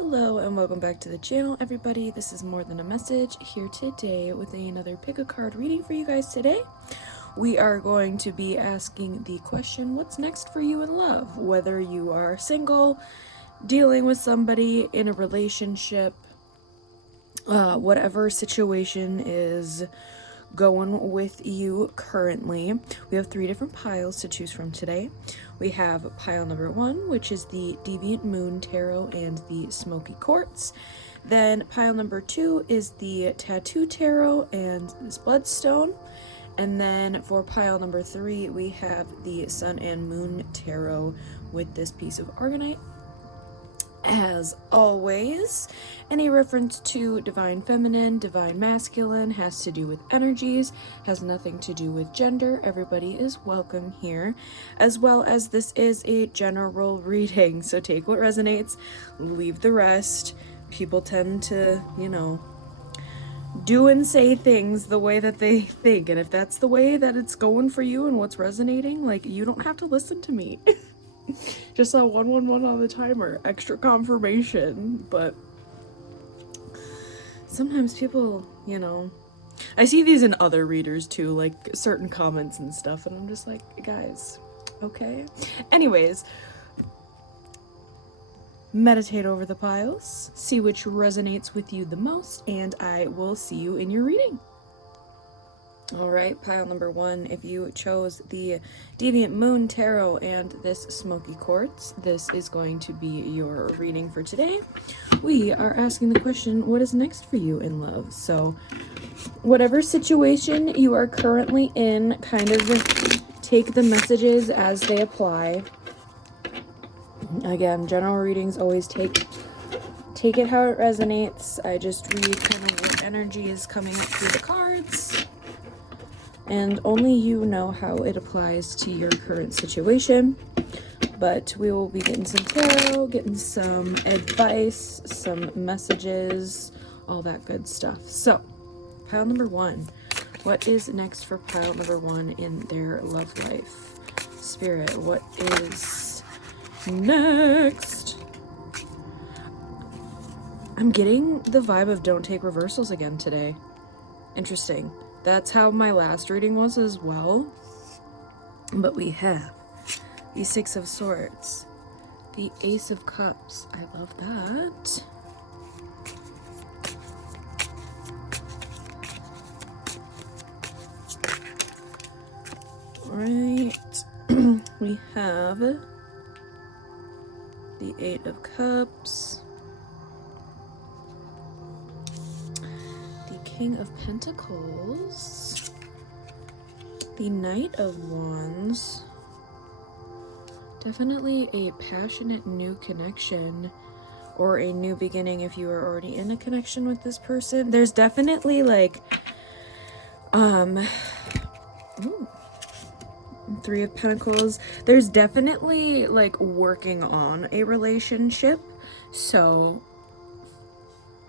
Hello and welcome back to the channel, everybody. This is More Than a Message here today with another pick a card reading for you guys today. We are going to be asking the question, what's next for you in love? Whether you are single, dealing with somebody in a relationship, whatever situation is going with you currently. We have 3 different piles to choose from today. We have pile number 1, which is the Deviant Moon Tarot and the Smoky Quartz. Then pile number 2 is the Tattoo Tarot and this Bloodstone. And then for pile number 3, we have the Sun and Moon Tarot with this piece of Argonite. As always, any reference to divine feminine, divine masculine has to do with energies, has nothing to do with gender. Everybody is welcome here, as well as this is a general reading, so take what resonates, leave the rest. People tend to, do and say things the way that they think, and if that's the way that it's going for you and what's resonating, like, you don't have to listen to me. Just saw 111 on the timer, extra confirmation, but sometimes people, I see these in other readers too, like certain comments and stuff, and I'm just like, guys, okay? Anyways, meditate over the piles, see which resonates with you the most, and I will see you in your reading. Alright, pile number 1, if you chose the Deviant Moon Tarot and this Smoky Quartz, this is going to be your reading for today. We are asking the question, what is next for you in love? So, whatever situation you are currently in, kind of take the messages as they apply. Again, general readings always take it how it resonates. I just read kind of what energy is coming up through the cards. And only you know how it applies to your current situation. But we will be getting some tarot, getting some advice, some messages, all that good stuff. So, pile number 1. What is next for pile number 1 in their love life? Spirit, what is next? I'm getting the vibe of don't take reversals again today. Interesting. That's how my last reading was as well. But we have the 6 of Swords, the Ace of Cups. I love that. Alright. We have the 8 of Cups, King of Pentacles, the Knight of Wands. Definitely a passionate new connection or a new beginning if you are already in a connection with this person. There's definitely like 3 of Pentacles. There's definitely like working on a relationship. So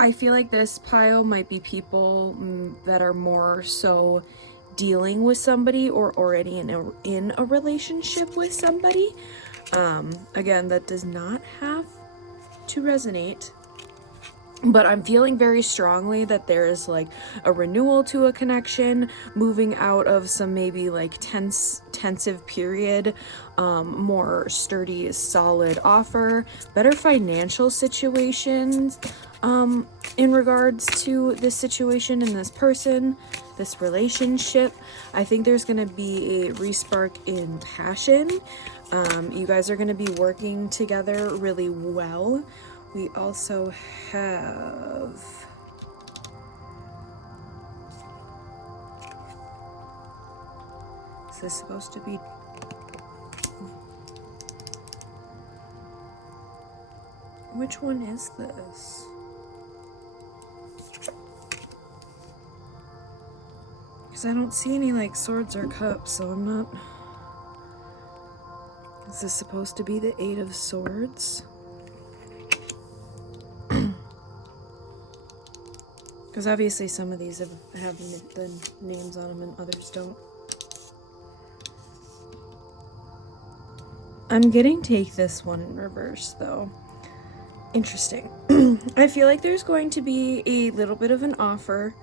I feel like this pile might be people that are more so dealing with somebody or already in a relationship with somebody. Again, that does not have to resonate, but I'm feeling very strongly that there is like a renewal to a connection, moving out of some maybe like tensive period, more sturdy, solid offer, better financial situations, in regards to this situation and this person, this relationship. I think there's going to be a respark in passion. You guys are going to be working together really well. We also have is this supposed to be which one is this? Because I don't see any like swords or cups, so I'm not. Is this supposed to be the 8 of Swords? Because obviously some of these have the names on them and others don't. I'm getting take this one in reverse though. Interesting. I feel like there's going to be a little bit of an offer,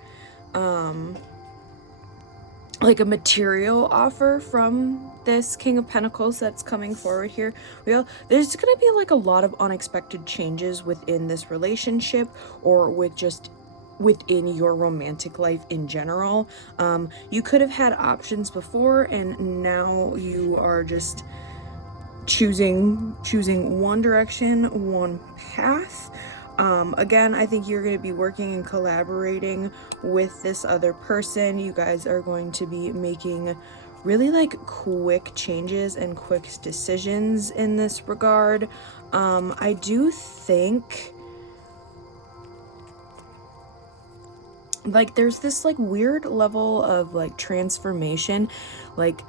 like a material offer from this King of Pentacles that's coming forward here. There's gonna be like a lot of unexpected changes within this relationship, or within your romantic life in general. You could have had options before, and now you are just choosing one direction, one path. Again, I think you're going to be working and collaborating with this other person. You guys are going to be making really like quick changes and quick decisions in this regard. I do think like there's this like weird level of like transformation, like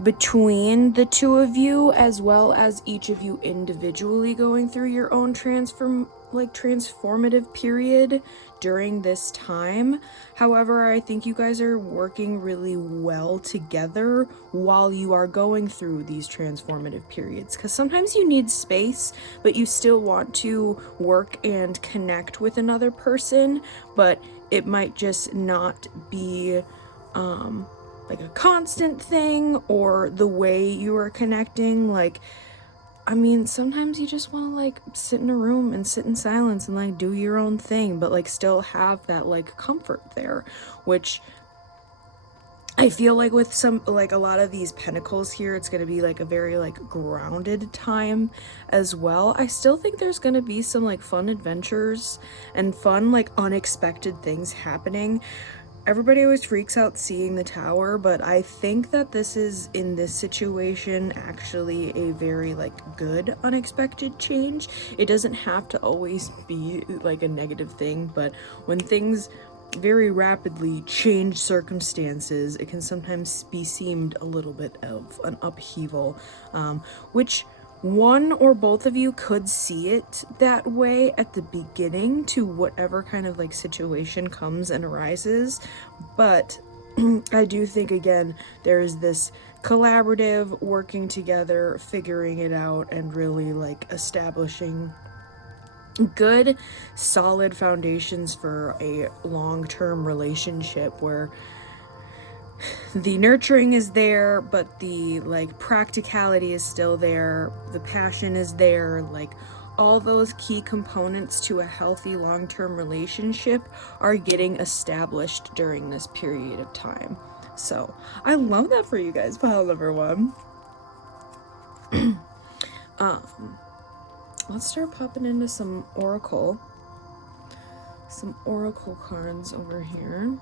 between the two of you, as well as each of you individually going through your own transformative period during this time. However, I think you guys are working really well together while you are going through these transformative periods, because sometimes you need space, but you still want to work and connect with another person, but it might just not be like a constant thing, or the way you are connecting. Like, I mean, sometimes you just want to like sit in a room and sit in silence and like do your own thing, but like still have that like comfort there, which I feel like with some, like a lot of these pentacles here, it's going to be like a very like grounded time as well. I still think there's going to be some like fun adventures and fun like unexpected things happening. Everybody always freaks out seeing the tower, but I think that this is, in this situation, actually a very like good unexpected change. It doesn't have to always be like a negative thing, but when things very rapidly change circumstances, it can sometimes be seemed a little bit of an upheaval, which one or both of you could see it that way at the beginning to whatever kind of like situation comes and arises. But I do think, again, there is this collaborative working together, figuring it out, and really like establishing good solid foundations for a long-term relationship where the nurturing is there, but the like practicality is still there, the passion is there. Like, all those key components to a healthy long-term relationship are getting established during this period of time. So I love that for you guys, pile number one. Let's start popping into some oracle cards over here.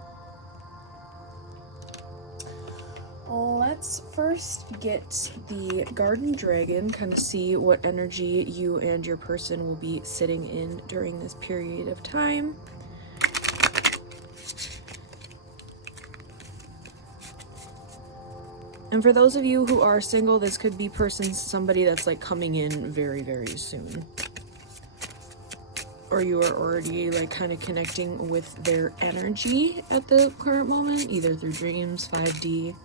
Let's first get the Garden Dragon, kind of see what energy you and your person will be sitting in during this period of time. And for those of you who are single, this could be somebody that's like coming in very, very soon. Or you are already like kind of connecting with their energy at the current moment, either through dreams, 5D.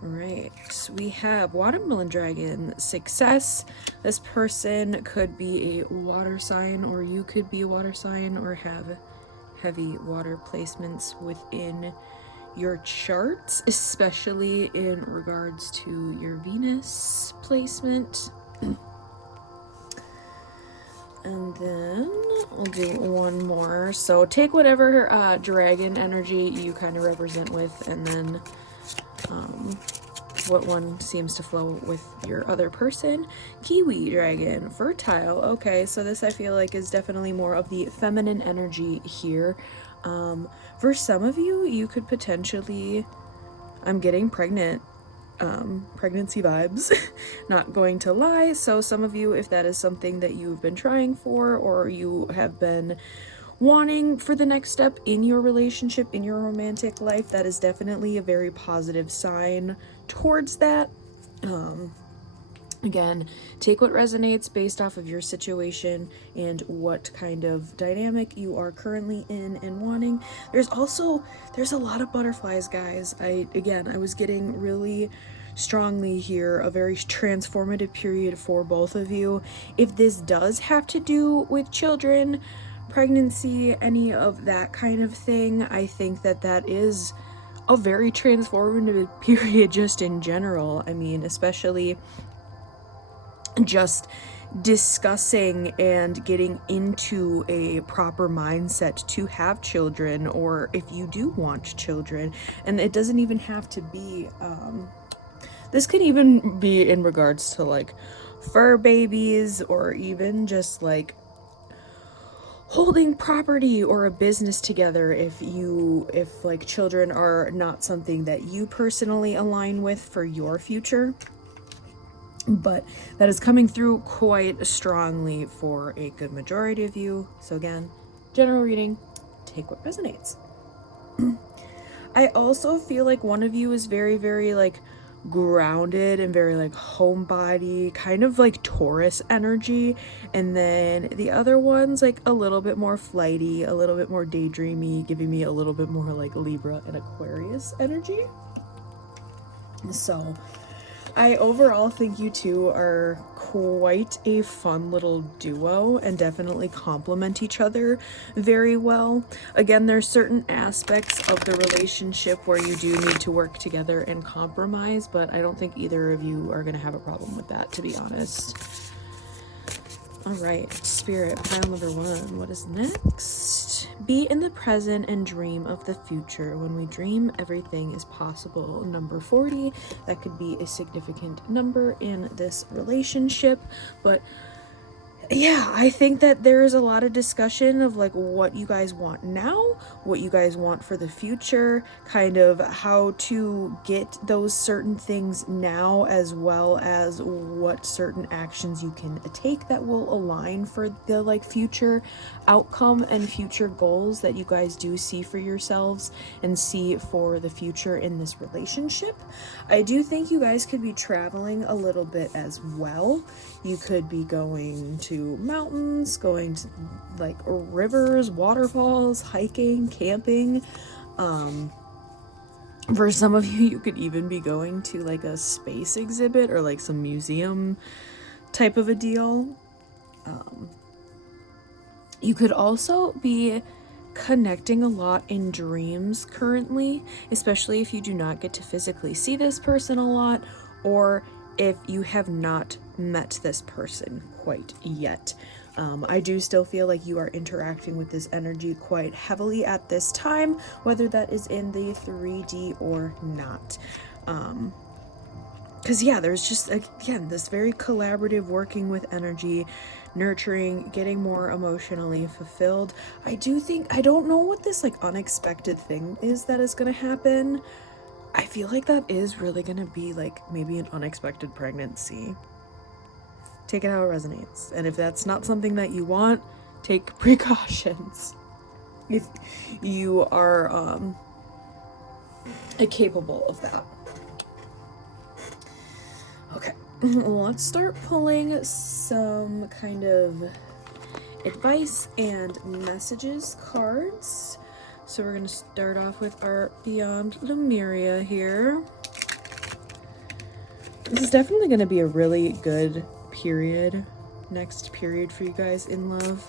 Alright, so we have Watermelon Dragon, success. This person could be a water sign, or you could be a water sign, or have heavy water placements within your charts, especially in regards to your Venus placement. And then we'll do one more. So take whatever dragon energy you kind of represent with, and then what one seems to flow with your other person. Kiwi Dragon, fertile. Okay, so this I feel like is definitely more of the feminine energy here. For some of you, you could potentially, I'm getting pregnancy vibes, not going to lie. So some of you, if that is something that you've been trying for, or you have been wanting for the next step in your relationship, in your romantic life, that is definitely a very positive sign towards that. Again, take what resonates based off of your situation and what kind of dynamic you are currently in and wanting. There's a lot of butterflies, guys. I was getting really strongly here a very transformative period for both of you. If this does have to do with children, pregnancy, any of that kind of thing, I think that that is a very transformative period just in general. I mean, especially just discussing and getting into a proper mindset to have children, or if you do want children. And it doesn't even have to be this could even be in regards to like fur babies, or even just like holding property or a business together, if like children are not something that you personally align with for your future. But that is coming through quite strongly for a good majority of you. So again, general reading, take what resonates. I also feel like one of you is very, very like grounded and very like homebody, kind of like Taurus energy, and then the other one's like a little bit more flighty, a little bit more daydreamy, giving me a little bit more like Libra and Aquarius energy. So I overall think you two are quite a fun little duo and definitely complement each other very well. Again, there's certain aspects of the relationship where you do need to work together and compromise, but I don't think either of you are going to have a problem with that, to be honest. All right, Spirit, pile number 1. What is next? Be in the present and dream of the future. When we dream, everything is possible. Number 40, that could be a significant number in this relationship. But yeah, I think that there is a lot of discussion of like what you guys want now, what you guys want for the future, kind of how to get those certain things now, as well as what certain actions you can take that will align for the like future outcome and future goals that you guys do see for yourselves and see for the future in this relationship. I do think you guys could be traveling a little bit as well. You could be going to mountains, going to like rivers, waterfalls, hiking, camping. For some of you, you could even be going to like a space exhibit or like some museum type of a deal. You could also be connecting a lot in dreams currently, especially if you do not get to physically see this person a lot, or if you have not met this person quite yet. I do still feel like you are interacting with this energy quite heavily at this time, whether that is in the 3D or not. Because yeah, there's just, again, this very collaborative working with energy, nurturing, getting more emotionally fulfilled. I don't know what this like unexpected thing is that is going to happen. I feel like that is really going to be like maybe an unexpected pregnancy. Take it how it resonates. And if that's not something that you want, take precautions. If you are capable of that. Okay, let's start pulling some kind of advice and messages cards. So we're going to start off with our Beyond Lemuria here. This is definitely going to be a really good next period for you guys in love.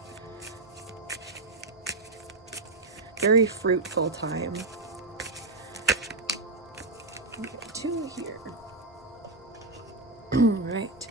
Very fruitful time. Okay, 2 here. Right.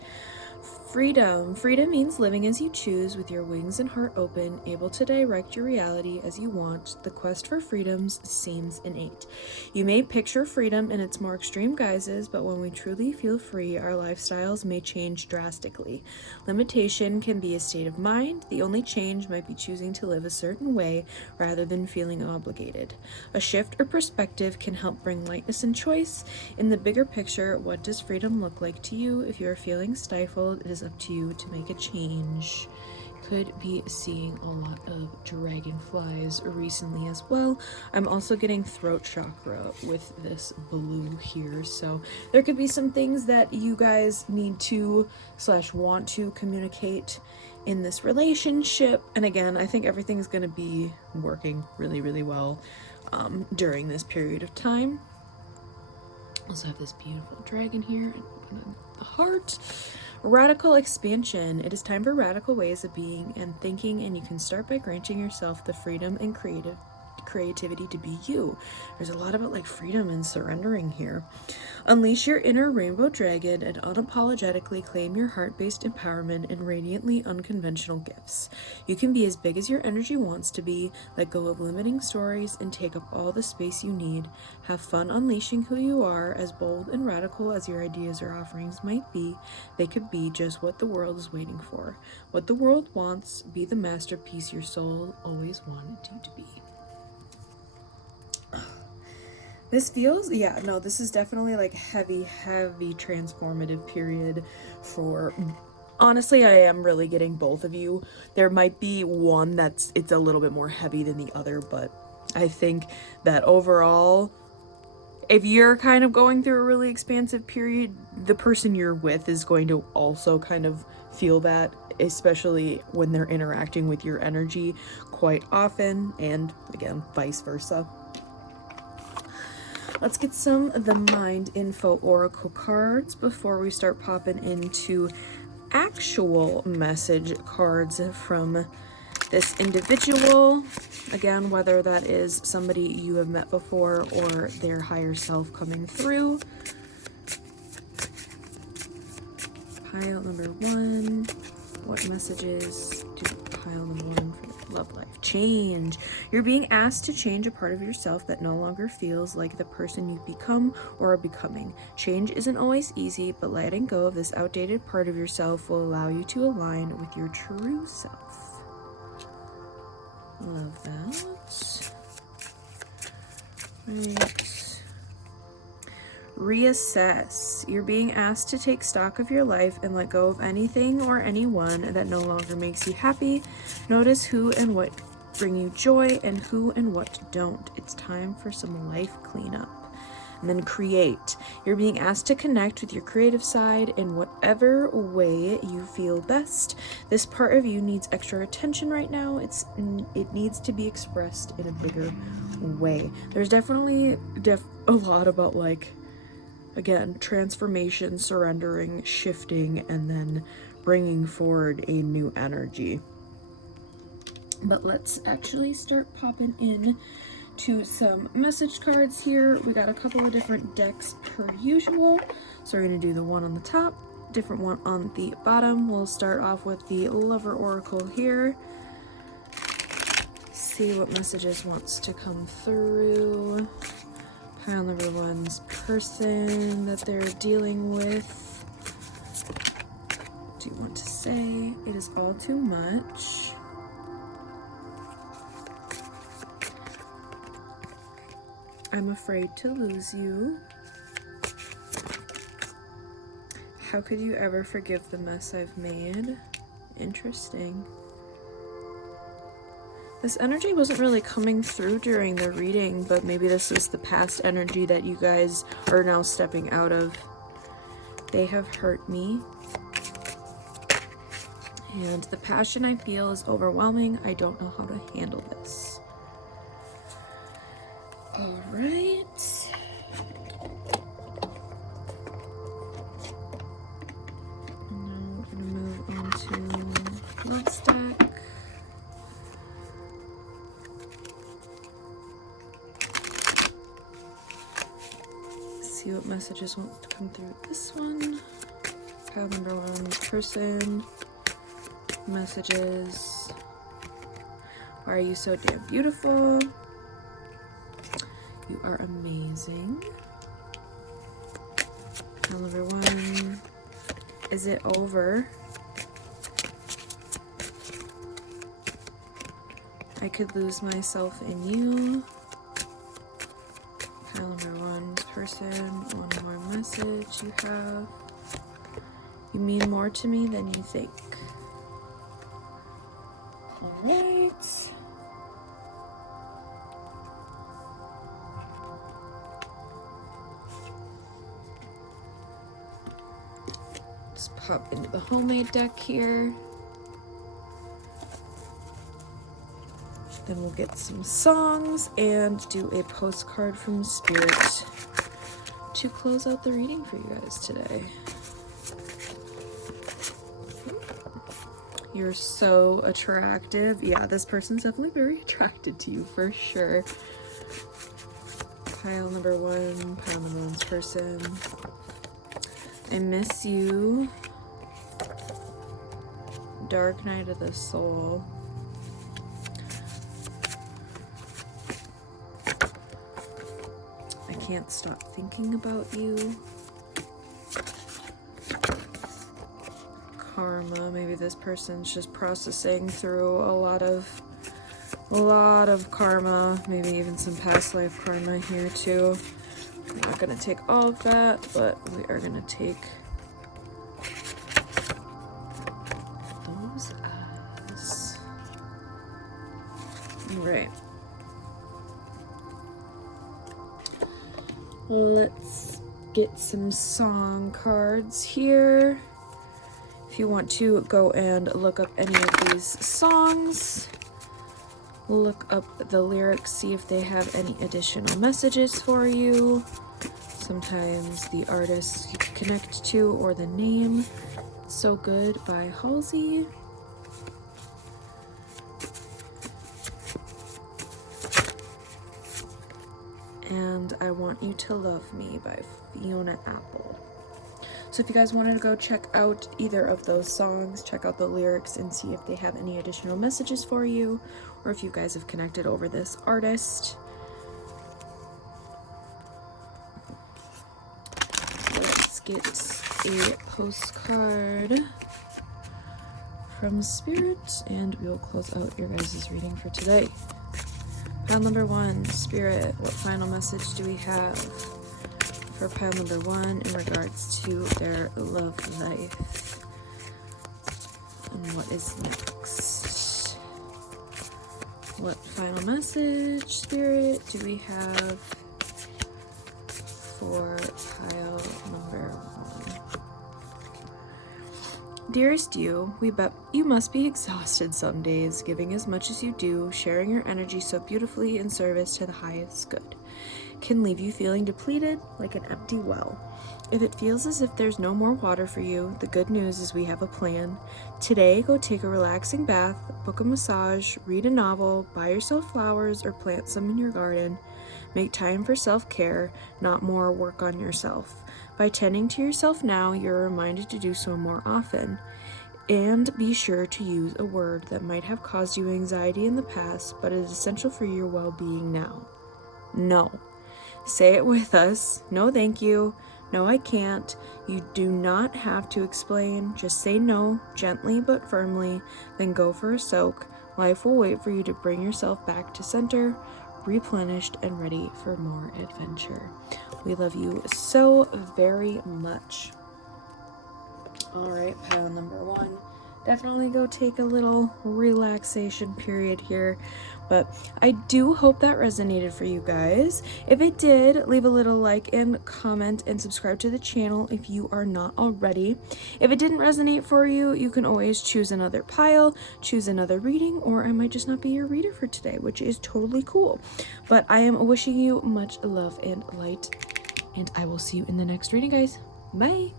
Freedom. Freedom means living as you choose, with your wings and heart open, able to direct your reality as you want. The quest for freedoms seems innate. You may picture freedom in its more extreme guises, but when we truly feel free, our lifestyles may change drastically. Limitation can be a state of mind. The only change might be choosing to live a certain way rather than feeling obligated. A shift or perspective can help bring lightness and choice. In the bigger picture, what does freedom look like to you? If you are feeling stifled, it is up to you to make a change. Could be seeing a lot of dragonflies recently as well. I'm also getting throat chakra with this blue here, so there could be some things that you guys need to / want to communicate in this relationship. And again, I think everything is going to be working really, really well during this period of time. Also have this beautiful dragon here and open the heart. Radical expansion. It is time for radical ways of being and thinking, and you can start by granting yourself the freedom and creativity to be you. There's a lot about like freedom and surrendering here. Unleash your inner rainbow dragon and unapologetically claim your heart-based empowerment and radiantly unconventional gifts. You can be as big as your energy wants to be, let go of limiting stories, and take up all the space you need. Have fun unleashing who you are. As bold and radical as your ideas or offerings might be, they could be just what the world is waiting for. What the world wants, be the masterpiece your soul always wanted you to be. This feels, yeah, no, this is definitely like heavy transformative period for, honestly, I am really getting both of you. There might be one it's a little bit more heavy than the other, but I think that overall, if you're kind of going through a really expansive period, the person you're with is going to also kind of feel that, especially when they're interacting with your energy quite often, and again, vice versa. Let's get some of the Mind Info Oracle cards before we start popping into actual message cards from this individual. Again, whether that is somebody you have met before or their higher self coming through. Pile number 1. What messages do pile number 1 for the love life? Change. You're being asked to change a part of yourself that no longer feels like the person you've become or are becoming. Change isn't always easy, but letting go of this outdated part of yourself will allow you to align with your true self. Love that. Right. Reassess. You're being asked to take stock of your life and let go of anything or anyone that no longer makes you happy. Notice who and what bring you joy and who and what don't. It's time for some life cleanup. And then create. You're being asked to connect with your creative side in whatever way you feel best. This part of you needs extra attention right now. It needs to be expressed in a bigger way. There's definitely a lot about like, again, transformation, surrendering, shifting, and then bringing forward a new energy. But let's actually start popping in to some message cards here. We got a couple of different decks per usual. So we're going to do the one on the top, different one on the bottom. We'll start off with the Lover Oracle here. See what messages wants to come through. Pile number 1's person that they're dealing with. Do you want to say it is all too much? I'm afraid to lose you. How could you ever forgive the mess I've made? Interesting. This energy wasn't really coming through during the reading, but maybe this is the past energy that you guys are now stepping out of. They have hurt me. And the passion I feel is overwhelming. I don't know how to handle this. All right. And now we're going to move on to next deck. See what messages want to come through with this one. Pile number 1, person. Messages. Why are you so damn beautiful? You are amazing. Pile number 1. Is it over? I could lose myself in you. Pile number 1, person. One more message you have. You mean more to me than you think. All right. Let's pop into the homemade deck here. Then we'll get some songs and do a postcard from Spirit to close out the reading for you guys today. You're so attractive. Yeah, this person's definitely very attracted to you for sure. Pile number 1, pile number 1's person. I miss you. Dark night of the soul. I can't stop thinking about you. Karma. Maybe this person's just processing through a lot of karma, maybe even some past life karma here too. We're not gonna take all of that, but we are gonna take those as right. Let's get some song cards here. If you want to go and look up any of these songs, look up the lyrics, see if they have any additional messages for you. Sometimes the artist you can connect to or the name. So Good by Halsey. And I Want You to Love Me by Fiona Apple. So if you guys wanted to go check out either of those songs, check out the lyrics and see if they have any additional messages for you, or if you guys have connected over this artist. So let's get a postcard from Spirit and we'll close out your guys' reading for today. Pile number 1, Spirit, what final message do we have for pile number 1 in regards to their love life? And what is next? What final message, Spirit, do we have for pile number 1? Dearest you, we bet you must be exhausted some days, giving as much as you do, sharing your energy so beautifully in service to the highest good. Can leave you feeling depleted like an empty well. If it feels as if there's no more water for you, the good news is we have a plan. Today, go take a relaxing bath, book a massage, read a novel, buy yourself flowers, or plant some in your garden. Make time for self-care, not more work on yourself. By tending to yourself now, you're reminded to do so more often. And be sure to use a word that might have caused you anxiety in the past, but is essential for your well-being now. No. Say it with us. No, thank you. No, I can't. You do not have to explain. Just say no, gently but firmly, then go for a soak. Life will wait for you to bring yourself back to center, replenished and ready for more adventure. We love you so very much. All right, pile number 1. Definitely go take a little relaxation period here, but I do hope that resonated for you guys. If it did, leave a little like and comment and subscribe to the channel if you are not already. If it didn't resonate for you, you can always choose another pile, choose another reading, or I might just not be your reader for today, which is totally cool. But I am wishing you much love and light, and I will see you in the next reading, guys. Bye!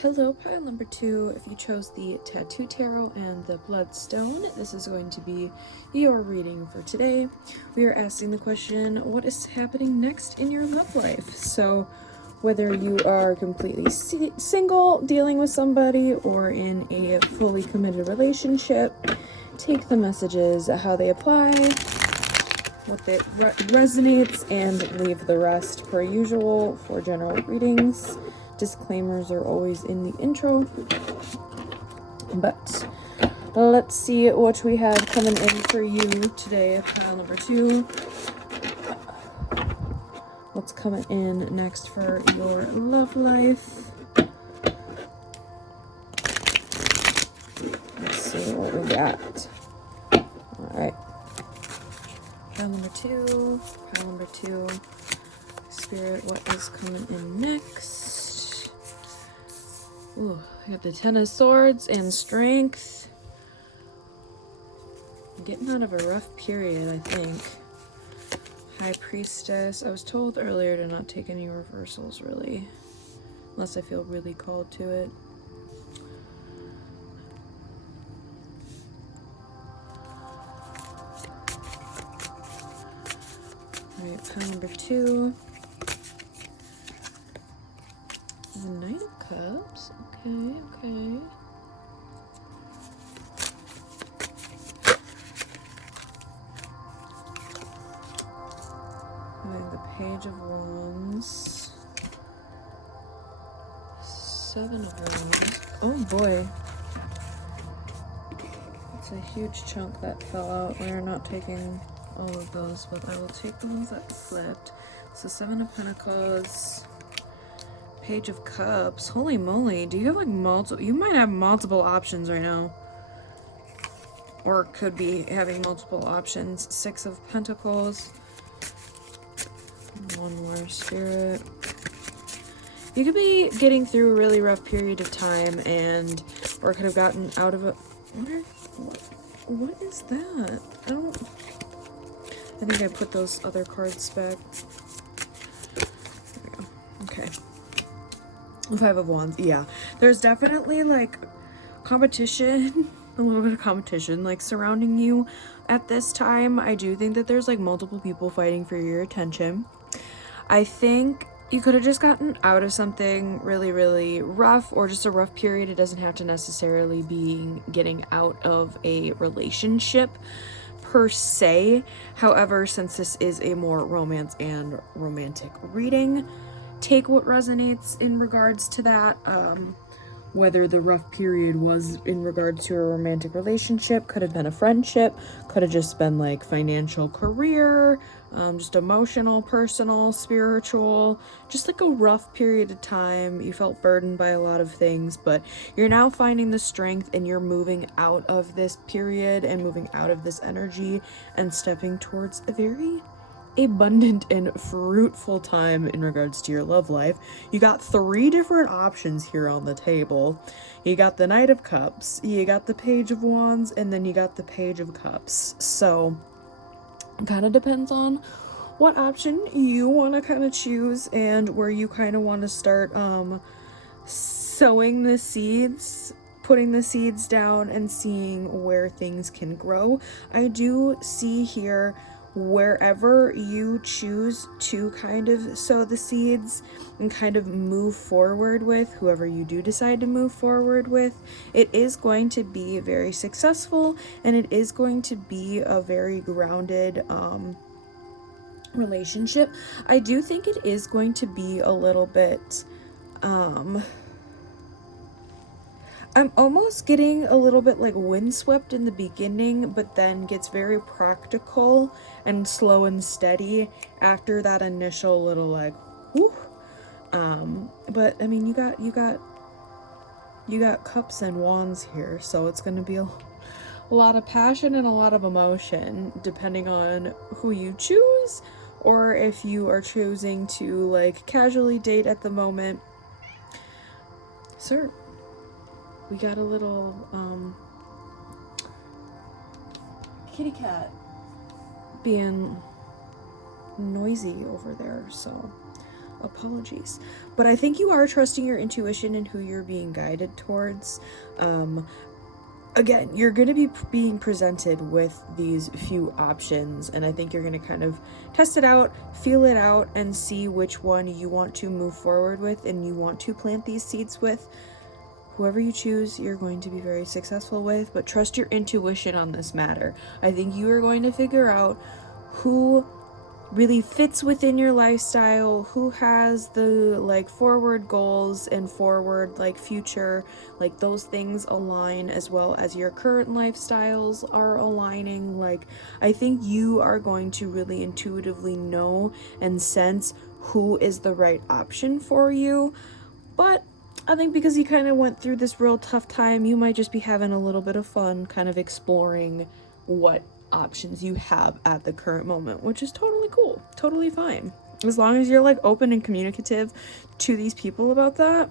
Hello, pile number 2. If you chose the Tattoo Tarot and the Bloodstone, this is going to be your reading for today. We are asking the question, what is happening next in your love life? So whether you are completely single, dealing with somebody, or in a fully committed relationship, take the messages, how they apply, what that resonates, and leave the rest per usual for general readings. Disclaimers are always in the intro, but let's see what we have coming in for you today. Pile number 2. What's coming in next for your love life? Let's see what we got. All right, pile number 2. Pile number 2. Spirit, what is coming in next? Ooh, I got the 10 of Swords and Strength. I'm getting out of a rough period, I think. High Priestess. I was told earlier to not take any reversals, really. Unless I feel really called to it. Alright, pile number 2. The Knight of Cups. Okay, okay. The Page of Wands. 7 of Wands. Oh boy. It's a huge chunk that fell out. We're not taking all of those, but I will take the ones that flipped. So 7 of Pentacles. Page of Cups. Holy moly. Do you have like multiple? You might have multiple options right now. Or could be having multiple options. 6 of Pentacles. One more, Spirit. You could be getting through a really rough period of time, and or could have gotten out of it. What is that? I think I put those other cards back. There we go. Okay. 5 of Wands. Yeah, there's definitely like competition. A little bit of competition like surrounding you at this time. I do think that there's like multiple people fighting for your attention. I think you could have just gotten out of something really, really rough, or just a rough period. It doesn't have to necessarily be getting out of a relationship per se. However, since this is a more romance and romantic reading, take what resonates in regards to that. Whether the rough period was in regards to a romantic relationship, could have been a friendship, could have just been like financial, career, just emotional, personal, spiritual, just like a rough period of time. You felt burdened by a lot of things, but you're now finding the strength and you're moving out of this period and moving out of this energy and stepping towards a very abundant and fruitful time in regards to your love life. You got 3 different options here on the table. You got the Knight of Cups, you got the Page of Wands, and then you got the Page of Cups. So it kind of depends on what option you want to kind of choose and where you kind of want to start sowing the seeds, putting the seeds down and seeing where things can grow. I do see here wherever you choose to kind of sow the seeds and kind of move forward with, whoever you do decide to move forward with, it is going to be very successful, and it is going to be a very grounded relationship. I do think it is going to be a little bit I'm almost getting a little bit like windswept in the beginning, but then gets very practical and slow and steady after that initial little like whoo. But I mean, you got cups and wands here, so it's going to be a lot of passion and a lot of emotion depending on who you choose, or if you are choosing to like casually date at the moment. Sir, we got a little kitty cat being noisy over there, so apologies. But I think you are trusting your intuition and who you're being guided towards. Again, you're going to be being presented with these few options, and I think you're going to kind of test it out, feel it out, and see which one you want to move forward with and you want to plant these seeds with. Whoever you choose, you're going to be very successful with, but trust your intuition on this matter. I think you are going to figure out who really fits within your lifestyle, who has the like forward goals and forward like future, like those things align, as well as your current lifestyles are aligning. Like, I think you are going to really intuitively know and sense who is the right option for you. But I think because you kind of went through this real tough time, you might just be having a little bit of fun kind of exploring what options you have at the current moment, which is totally cool, totally fine. As long as you're like open and communicative to these people about that,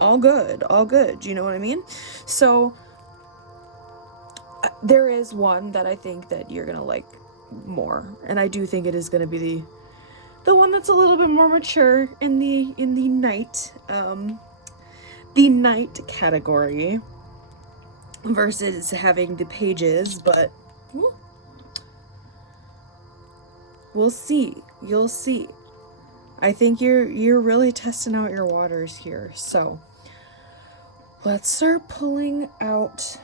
all good, you know what I mean? So there is one that I think that you're gonna like more. And I do think it is going to be the one that's a little bit more mature in the night category versus having the pages, but we'll see. You'll see. I think you're really testing out your waters here. So let's start pulling out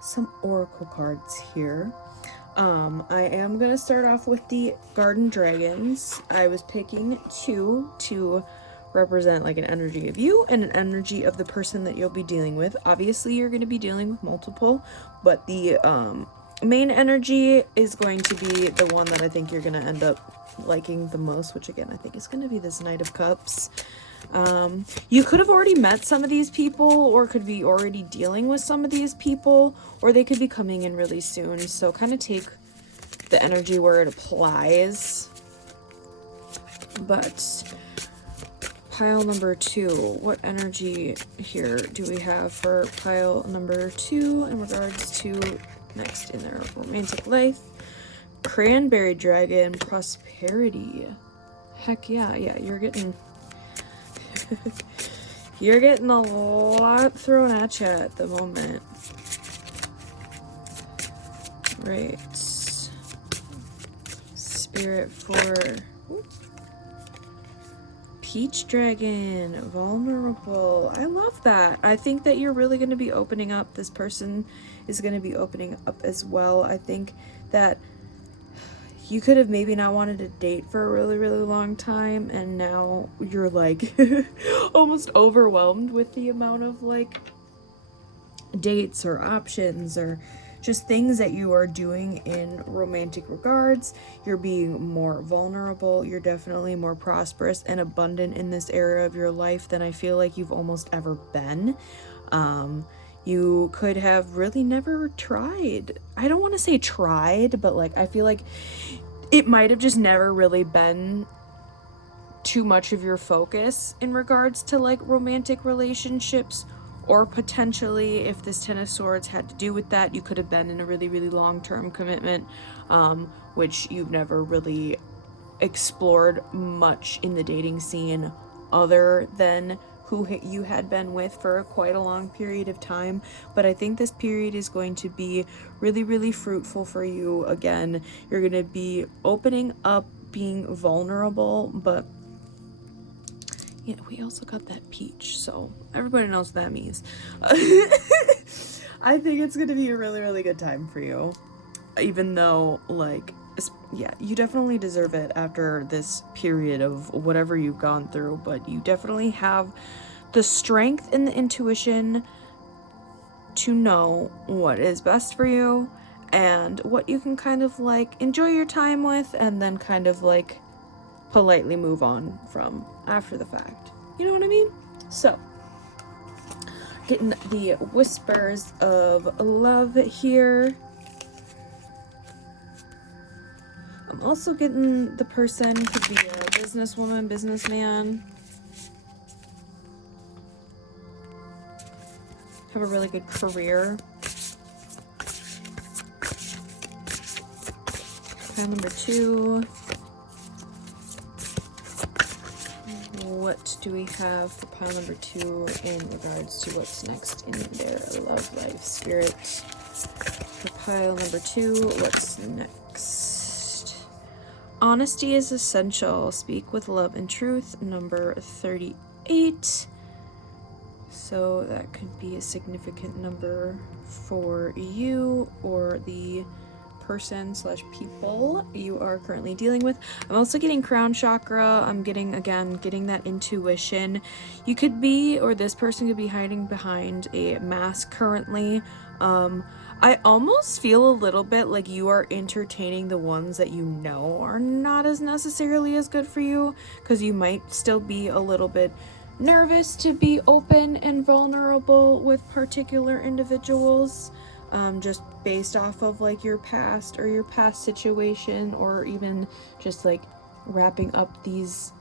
some oracle cards here. I am gonna start off with the garden dragons. I was picking 2 to represent like an energy of you and an energy of the person that you'll be dealing with. Obviously you're going to be dealing with multiple, but the main energy is going to be the one that I think you're going to end up liking the most, which again I think is going to be this Knight of Cups. You could have already met some of these people, or could be already dealing with some of these people, or they could be coming in really soon, so kind of take the energy where it applies. But pile number 2, what energy here do we have for pile number 2 in regards to next in their romantic life? Cranberry dragon, prosperity. Heck yeah, you're getting you're getting a lot thrown at you at the moment. Right. Spirit for Peach dragon, vulnerable. I love that. I think that you're really going to be opening up. This person is going to be opening up as well. I think that you could have maybe not wanted to date for a really, really long time, and now you're like almost overwhelmed with the amount of like dates or options or just things that you are doing in romantic regards. You're being more vulnerable. You're definitely more prosperous and abundant in this area of your life than I feel like you've almost ever been. You could have really never tried. I don't want to say tried, but like I feel like it might have just never really been too much of your focus in regards to like romantic relationships, or potentially if this Ten of Swords had to do with that, you could have been in a really, really long-term commitment, which you've never really explored much in the dating scene other than who you had been with for quite a long period of time. But I think this period is going to be really, really fruitful for you. Again, you're going to be opening up, being vulnerable, but yeah, we also got that peach, so everybody knows what that means. I think it's going to be a really, really good time for you, even though like, yeah, you definitely deserve it after this period of whatever you've gone through, but you definitely have the strength and the intuition to know what is best for you and what you can kind of like enjoy your time with and then kind of like politely move on from after the fact. You know what I mean? So, getting the whispers of love here. I'm also getting the person could be a businesswoman, businessman. Have a really good career. Pile number 2. What do we have for pile number 2 in regards to what's next in their love life? Spirit. For pile number 2, what's next? Honesty is essential. Speak with love and truth. Number 38. So that could be a significant number for you or the person / people you are currently dealing with. I'm also getting crown chakra. I'm getting that intuition. You could be, or this person could be hiding behind a mask currently. I almost feel a little bit like you are entertaining the ones that you know are not as necessarily as good for you, because you might still be a little bit nervous to be open and vulnerable with particular individuals, just based off of like your past or your past situation, or even just like wrapping up these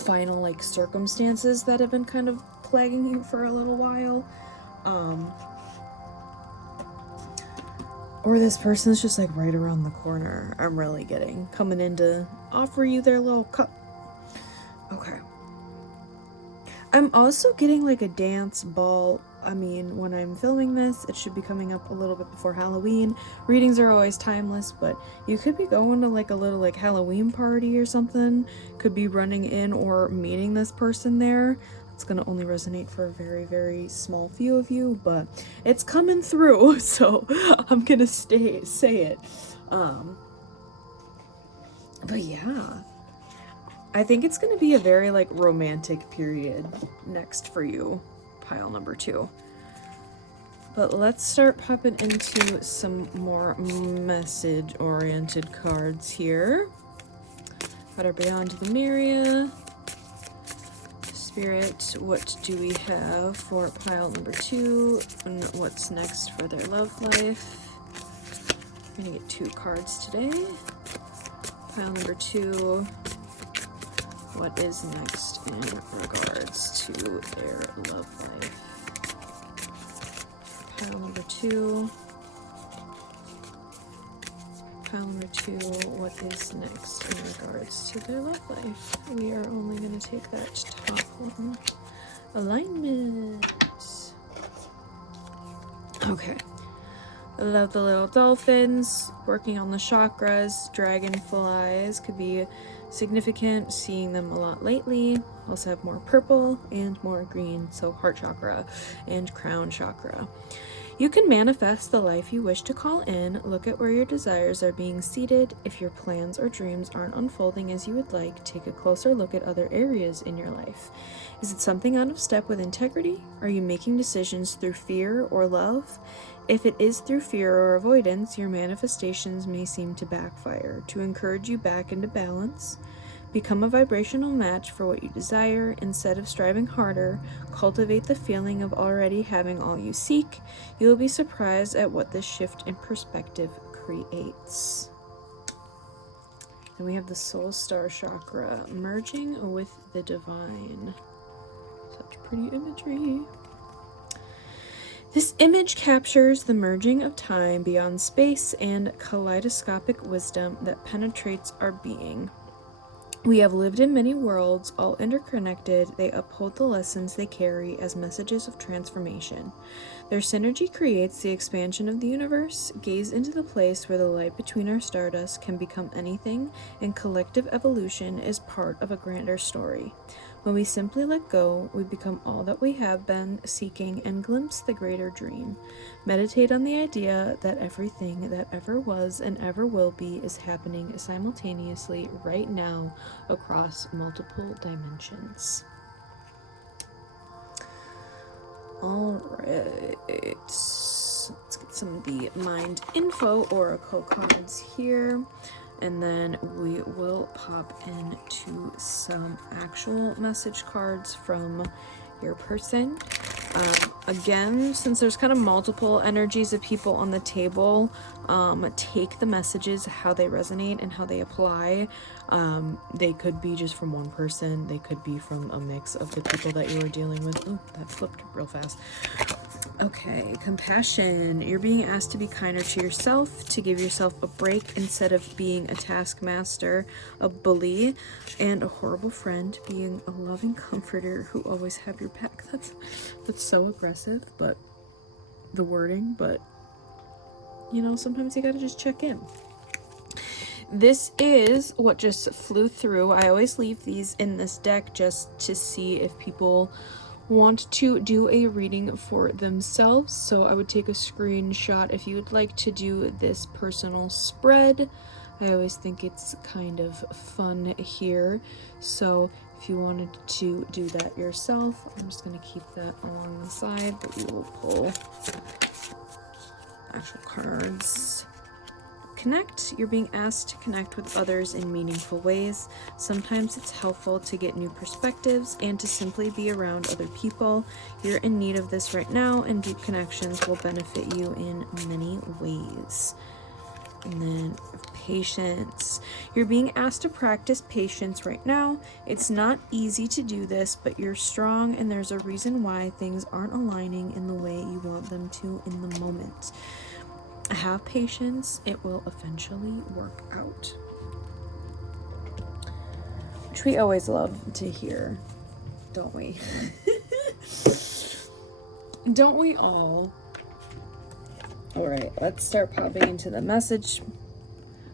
final like circumstances that have been kind of plaguing you for a little while. Or this person's just like right around the corner. I'm really coming in to offer you their little cup. Okay. I'm also getting like a dance ball. I mean, when I'm filming this, it should be coming up a little bit before Halloween. Readings are always timeless, but you could be going to like a little like Halloween party or something. Could be running in or meeting this person there. It's gonna only resonate for a very, very small few of you, but it's coming through, so I'm gonna say it. But yeah. I think it's going to be a very like romantic period next for you, pile number 2. But let's start popping into some more message oriented cards here. What are beyond the Myria? Spirit, what do we have for pile number 2? And what's next for their love life? I'm going to get 2 cards today. Pile number 2. What is next in regards to their love life? Pile number 2. Pile number 2. What is next in regards to their love life? We are only going to take that top one. Alignment. Okay. I love the little dolphins, working on the chakras, dragonflies could be significant, seeing them a lot lately. Also have more purple and more green, so heart chakra and crown chakra. You can manifest the life you wish to call in. Look at where your desires are being seated. If your plans or dreams aren't unfolding as you would like, take a closer look at other areas in your life. Is it something out of step with integrity? Are you making decisions through fear or love? If it is through fear or avoidance, your manifestations may seem to backfire. To encourage you back into balance, become a vibrational match for what you desire. Instead of striving harder, cultivate the feeling of already having all you seek. You will be surprised at what this shift in perspective creates. Then we have the soul star chakra, merging with the divine. Such pretty imagery. This image captures the merging of time beyond space and kaleidoscopic wisdom that penetrates our being. We have lived in many worlds, all interconnected. They uphold the lessons they carry as messages of transformation. Their synergy creates the expansion of the universe. Gaze into the place where the light between our stardust can become anything, and collective evolution is part of a grander story. When we simply let go, we become all that we have been seeking and glimpse the greater dream. Meditate on the idea that everything that ever was and ever will be is happening simultaneously right now across multiple dimensions. Alright, let's get some of the Mind Info Oracle cards here. And then we will pop into some actual message cards from your person. Again, since there's kind of multiple energies of people on the table, take the messages how they resonate and how they apply. They could be just from one person. They could be from a mix of the people that you are dealing with. Oh, that flipped real fast. Okay, compassion. You're being asked to be kinder to yourself, to give yourself a break instead of being a taskmaster, a bully, and a horrible friend, being a loving comforter who always have your back. That's so aggressive, but the wording, but you know, sometimes you gotta just check in. This is what just flew through. I always leave these in this deck just to see if people want to do a reading for themselves, so I would take a screenshot if you would like to do this personal spread. I always think it's kind of fun here, so if you wanted to do that yourself, I'm just going to keep that along the side, but we will pull actual cards. Connect. You're being asked to connect with others in meaningful ways. Sometimes it's helpful to get new perspectives and to simply be around other people. You're in need of this right now, and deep connections will benefit you in many ways. And then patience. You're being asked to practice patience right now. It's not easy to do this, but you're strong, and there's a reason why things aren't aligning in the way you want them to in the moment. Have patience, it will eventually work out. Which we always love to hear, don't we? Don't we all? Alright, let's start popping into the message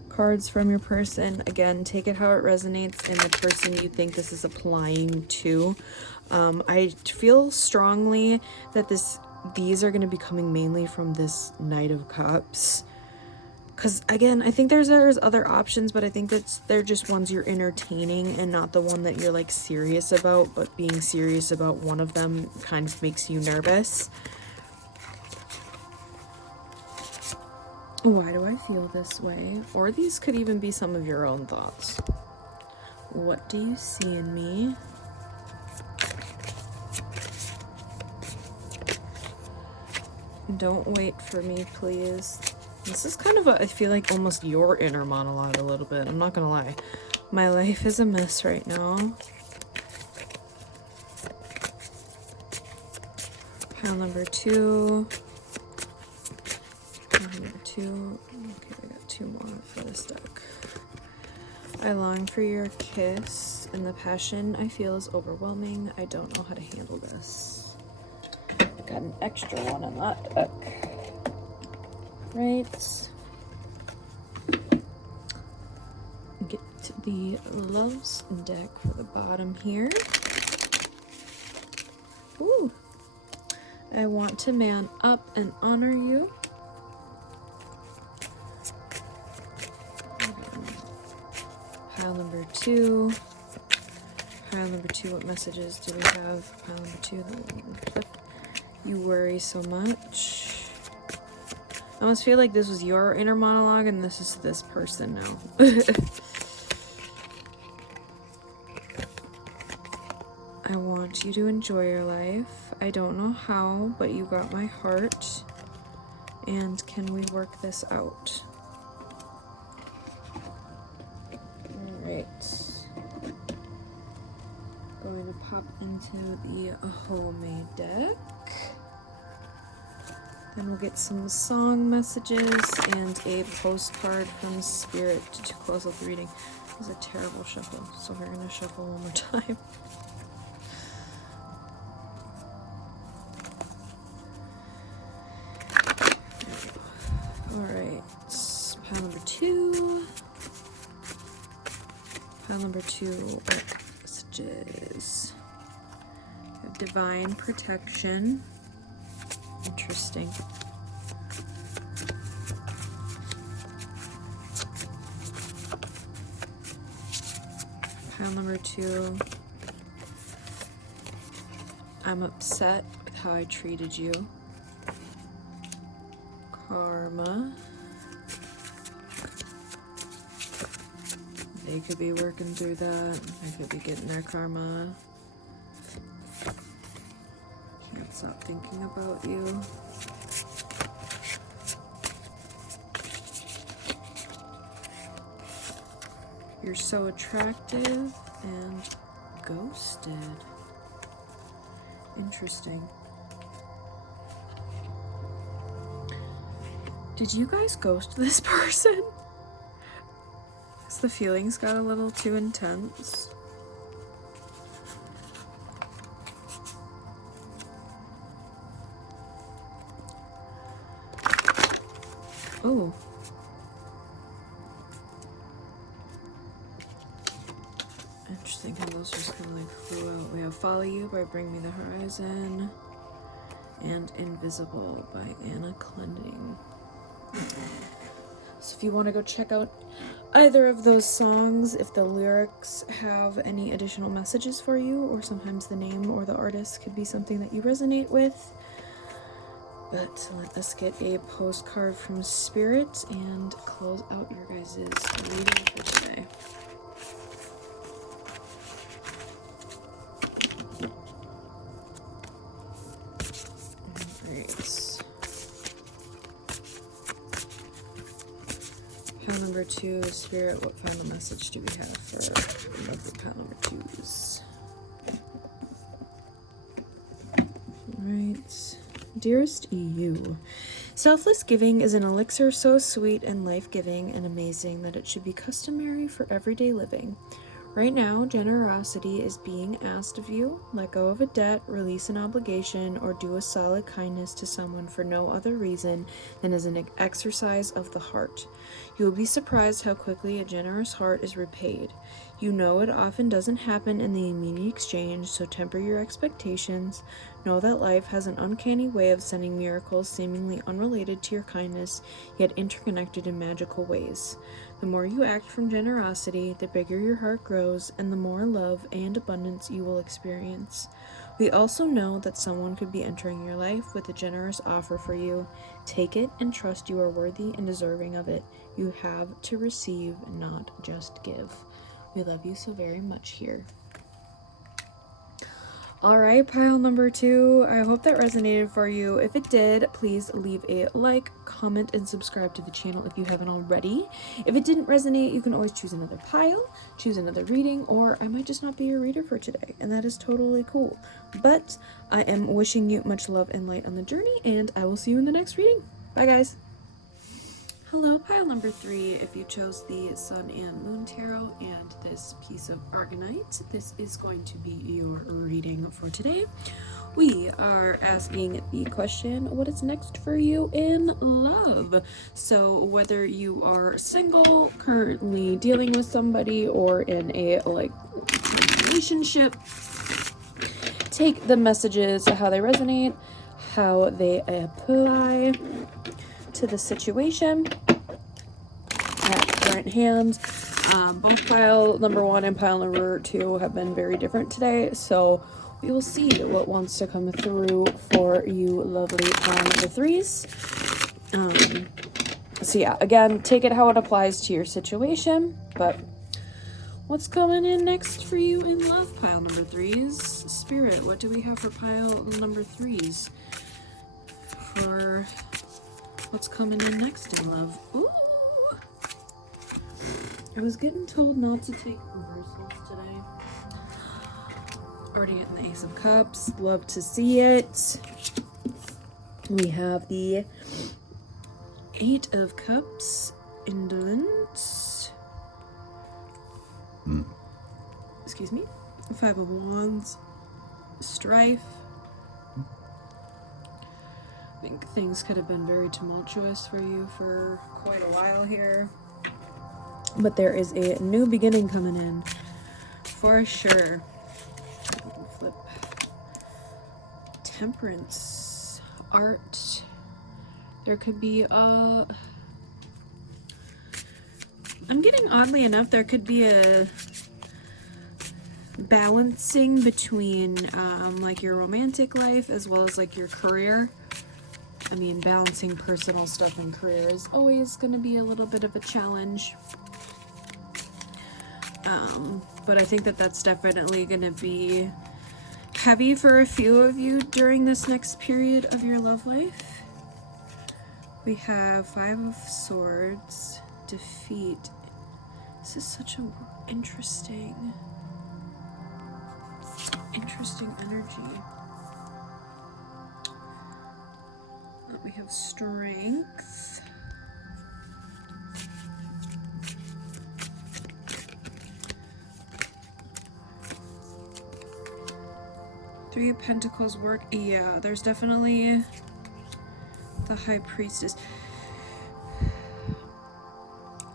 cards from your person. Again, take it how it resonates in the person you think this is applying to. I feel strongly that these are going to be coming mainly from this Knight of Cups. Because, again, I think there's other options, but I think that they're just ones you're entertaining and not the one that you're, like, serious about. But being serious about one of them kind of makes you nervous. Why do I feel this way? Or these could even be some of your own thoughts. What do you see in me? Don't wait for me, please. This is kind of I feel like almost your inner monologue a little bit. I'm not gonna lie. My life is a mess right now. Pile number 2. Pile number 2. Okay, I got 2 more for this deck. I long for your kiss, and the passion I feel is overwhelming. I don't know how to handle this. Got an extra one on that deck. Right. Get the loves deck for the bottom here. Ooh. I want to man up and honor you. Pile number 2. Pile number 2, what messages do we have? Pile number 2, you worry so much. I almost feel like this was your inner monologue and this is this person now. I want you to enjoy your life. I don't know how, but you got my heart. And can we work this out? Alright. Going to pop into the homemade deck. Then we'll get some song messages and a postcard from Spirit to close out the reading. It was a terrible shuffle, so we're going to shuffle one more time. Alright, pile number 2. Pile number 2 messages. We have divine protection. Interesting. Pile number 2. I'm upset with how I treated you. Karma. They could be working through that. They could be getting their karma. Can't stop thinking about you. You're so attractive and ghosted. Interesting. Did you guys ghost this person? Because the feelings got a little too intense. Oh. Interesting how those just kind of like flew out. We have Follow You by Bring Me the Horizon and Invisible by Anna Clending. So if you want to go check out either of those songs, if the lyrics have any additional messages for you, or sometimes the name or the artist could be something that you resonate with. But let us get a postcard from Spirit and close out your guys' reading for today. Pile number 2, Spirit, what final message do we have for lovely pile number 2s? Alright. Dearest EU, Selfless giving is an elixir so sweet and life-giving and amazing that it should be customary for everyday living. Right now, generosity is being asked of you. Let go of a debt, release an obligation, or do a solid kindness to someone for no other reason than as an exercise of the heart. You will be surprised how quickly a generous heart is repaid. You know it often doesn't happen in the immediate exchange, so temper your expectations. Know that life has an uncanny way of sending miracles seemingly unrelated to your kindness, yet interconnected in magical ways. The more you act from generosity, the bigger your heart grows, and the more love and abundance you will experience. We also know that someone could be entering your life with a generous offer for you. Take it and trust you are worthy and deserving of it. You have to receive, not just give. We love you so very much here. Alright, pile number 2. I hope that resonated for you. If it did, please leave a like, comment, and subscribe to the channel if you haven't already. If it didn't resonate, you can always choose another pile, choose another reading, or I might just not be your reader for today, and that is totally cool. But I am wishing you much love and light on the journey, and I will see you in the next reading. Bye, guys. Hello, pile number 3. If you chose the Sun and Moon Tarot and this piece of Argonite, this is going to be your reading for today. We are asking the question, what is next for you in love? So whether you are single, currently dealing with somebody, or in a relationship, take the messages, how they resonate, how they apply to the situation at current hand. Both pile number 1 and pile number 2 have been very different today, so we will see what wants to come through for you lovely pile number 3s. So yeah, again, take it how it applies to your situation, but what's coming in next for you in love, pile number 3s? Spirit, what do we have for pile number 3s? For what's coming in next in love? Ooh! I was getting told not to take reversals today. Already getting the Ace of Cups. Love to see it. We have the 8 of Cups. Indolence. Excuse me. 5 of Wands. Strife. I think things could have been very tumultuous for you for quite a while here. But there is a new beginning coming in. For sure. Flip. Temperance. Art. There could be a... I'm getting, oddly enough, there could be a balancing between like your romantic life as well as like your career. I mean, balancing personal stuff and career is always going to be a little bit of a challenge. But I think that that's definitely going to be heavy for a few of you during this next period of your love life. We have 5 of Swords, defeat. This is such an interesting energy. We have strength. Three of Pentacles work. Yeah, there's definitely the High Priestess.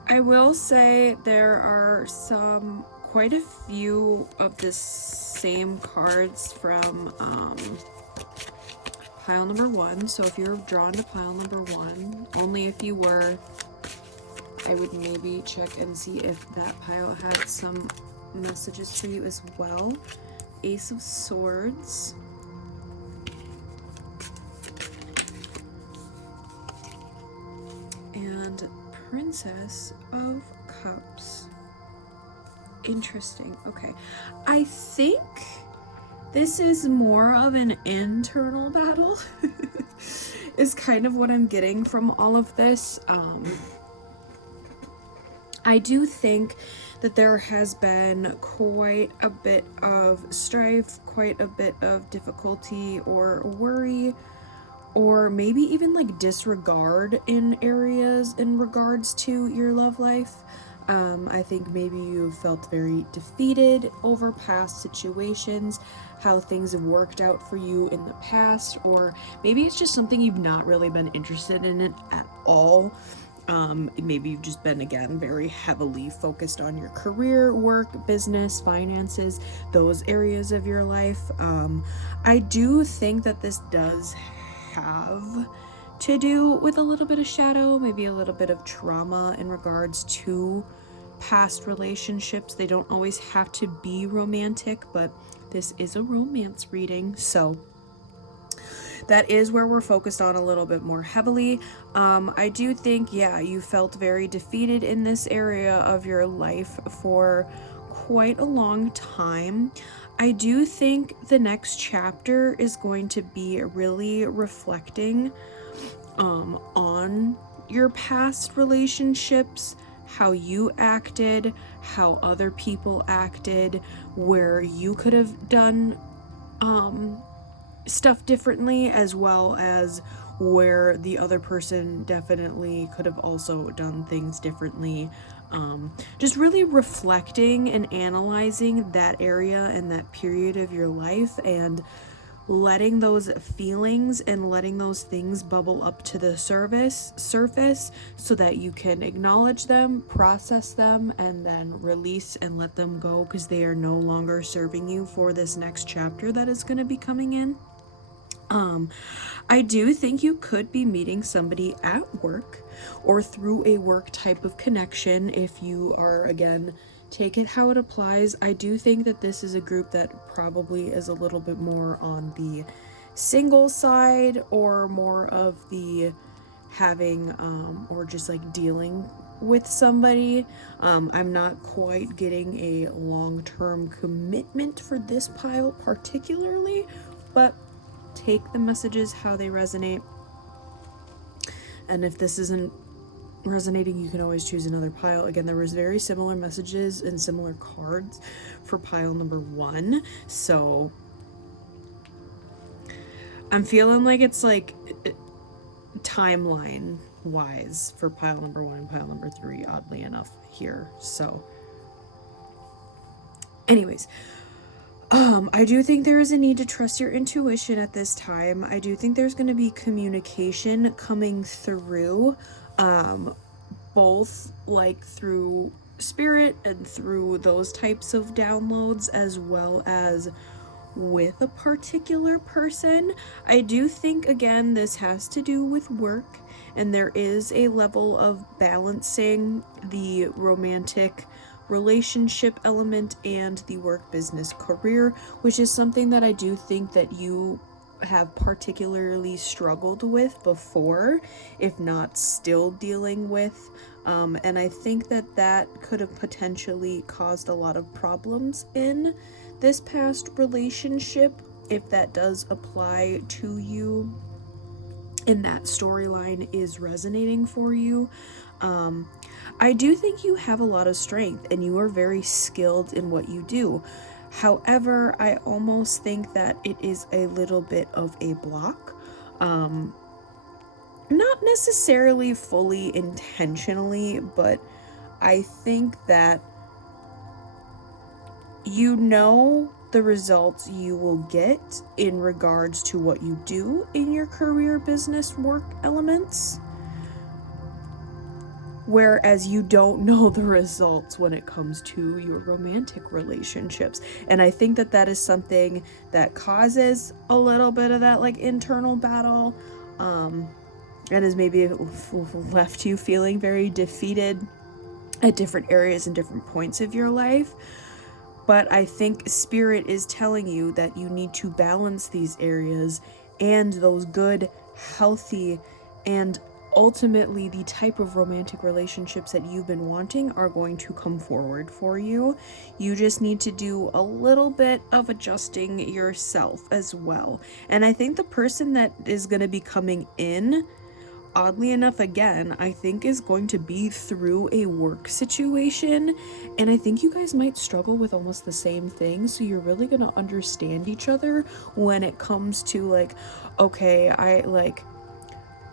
I will say there are quite a few of the same cards from pile number 1. So if you're drawn to pile number 1, only if you were, I would maybe check and see if that pile had some messages for you as well. Ace of Swords. And Princess of Cups. Interesting. Okay. I think this is more of an internal battle is kind of what I'm getting from all of this. I do think that there has been quite a bit of strife, quite a bit of difficulty or worry or maybe even like disregard in areas in regards to your love life. I think maybe you felt very defeated over past situations, how things have worked out for you in the past, or maybe it's just something you've not really been interested in it at all. Maybe you've just been, again, very heavily focused on your career, work, business, finances, those areas of your life. I do think that this does have to do with a little bit of shadow, maybe a little bit of trauma in regards to past relationships. They don't always have to be romantic, but this is a romance reading, so that is where we're focused on a little bit more heavily. I do think, yeah, you felt very defeated in this area of your life for quite a long time. I do think the next chapter is going to be really reflecting on your past relationships, how you acted, how other people acted, where you could have done stuff differently, as well as where the other person definitely could have also done things differently. Just really reflecting and analyzing that area and that period of your life, and letting those feelings and letting those things bubble up to the surface so that you can acknowledge them, process them, and then release and let them go, because they are no longer serving you for this next chapter that is going to be coming in. I do think you could be meeting somebody at work or through a work type of connection. If you are, again, take it how it applies. I do think that this is a group that probably is a little bit more on the single side, or more of the having or just like dealing with somebody. I'm not quite getting a long-term commitment for this pile particularly, but take the messages how they resonate. And if this isn't resonating, you can always choose another pile. Again, there was very similar messages and similar cards for pile number 1, so I'm feeling like it's like timeline wise for pile number 1 and pile number 3, oddly enough, here. So anyways, I do think there is a need to trust your intuition at this time. I do think there's going to be communication coming through, both like through spirit and through those types of downloads, as well as with a particular person. I do think, again, this has to do with work, and there is a level of balancing the romantic relationship element and the work, business, career, which is something that I do think that you have particularly struggled with before, if not still dealing with. And I think that that could have potentially caused a lot of problems in this past relationship, if that does apply to you and that storyline is resonating for you. I do think you have a lot of strength and you are very skilled in what you do. However, I almost think that it is a little bit of a block. Not necessarily fully intentionally, but I think that you know the results you will get in regards to what you do in your career, business, work elements, whereas you don't know the results when it comes to your romantic relationships. And I think that that is something that causes a little bit of that like internal battle, and has maybe left you feeling very defeated at different areas and different points of your life. But I think Spirit is telling you that you need to balance these areas, and those good, healthy, and ultimately the type of romantic relationships that you've been wanting are going to come forward for you. You just need to do a little bit of adjusting yourself as well. And I think the person that is going to be coming in oddly enough, again, I think is going to be through a work situation. And I think you guys might struggle with almost the same thing. So you're really going to understand each other when it comes to like, okay,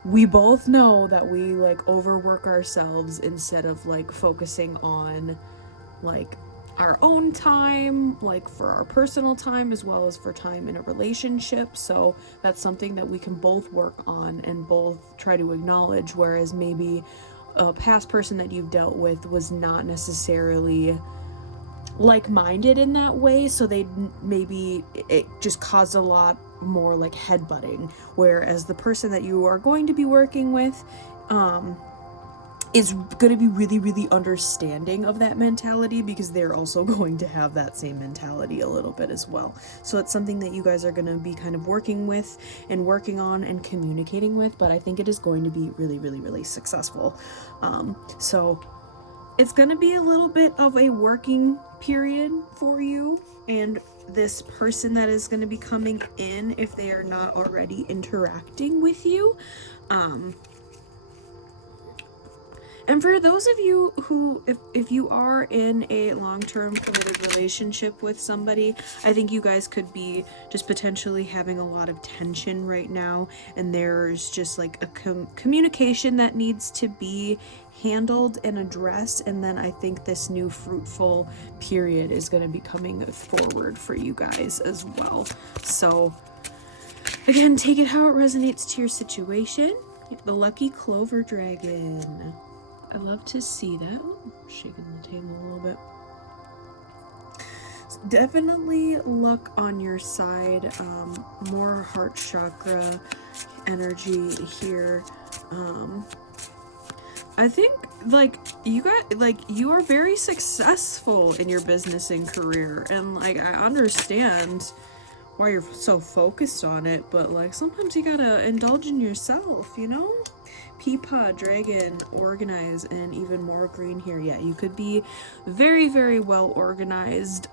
we both know that we like overwork ourselves instead of like focusing on like our own time, like for our personal time as well as for time in a relationship. So that's something that we can both work on and both try to acknowledge, whereas maybe a past person that you've dealt with was not necessarily like-minded in that way, so they maybe it just caused a lot more like headbutting, whereas the person that you are going to be working with is going to be really, really understanding of that mentality, because they're also going to have that same mentality a little bit as well. So it's something that you guys are going to be kind of working with and working on and communicating with, but I think it is going to be really, really, really successful. So it's going to be a little bit of a working period for you and this person that is going to be coming in, if they are not already interacting with you. And for those of you who, if you are in a long-term committed relationship with somebody, I think you guys could be just potentially having a lot of tension right now, and there's just like a communication that needs to be handled and addressed, and then I think this new fruitful period is going to be coming forward for you guys as well. So again, take it how it resonates to your situation. The lucky clover dragon. I love to see that. Ooh, shaking the table a little bit. Definitely luck on your side. More heart chakra energy here. I think like you are very successful in your business and career, and like I understand why you're so focused on it, but like sometimes you gotta indulge in yourself, you know? Peapod, dragon, organize, and even more green here. Yeah, you could be very, very well organized,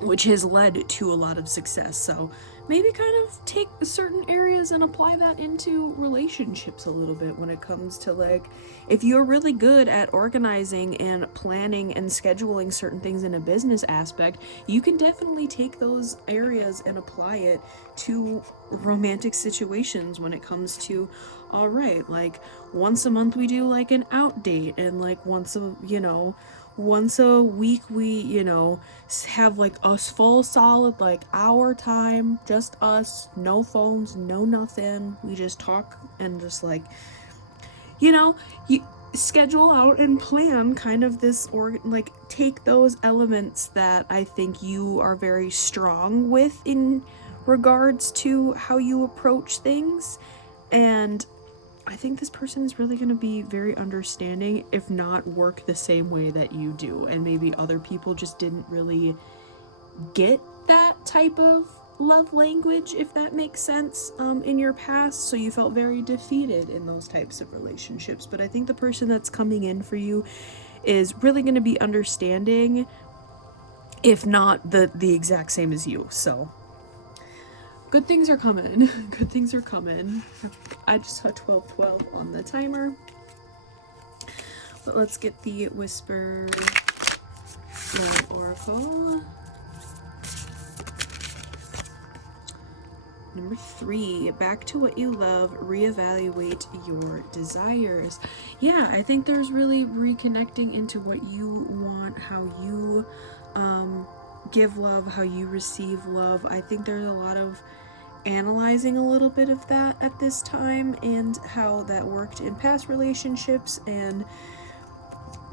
which has led to a lot of success. So maybe kind of take certain areas and apply that into relationships a little bit when it comes to like, if you're really good at organizing and planning and scheduling certain things in a business aspect, you can definitely take those areas and apply it to romantic situations when it comes to, all right, like once a month we do like an out date, and like once a week we, have like a full solid like hour time, just us, no phones, no nothing. We just talk and just like, you schedule out and plan kind of this, or like take those elements that I think you are very strong with in regards to how you approach things, and I think this person is really going to be very understanding, if not work the same way that you do, and maybe other people just didn't really get that type of love language, if that makes sense, in your past, so you felt very defeated in those types of relationships. But I think the person that's coming in for you is really going to be understanding, if not the exact same as you. So good things are coming. Good things are coming. I just saw 12:12 on the timer. But let's get the Whisper Oracle. Number 3, back to what you love, reevaluate your desires. Yeah, I think there's really reconnecting into what you want, how you give love, how you receive love. I think there's a lot of analyzing a little bit of that at this time, and how that worked in past relationships, and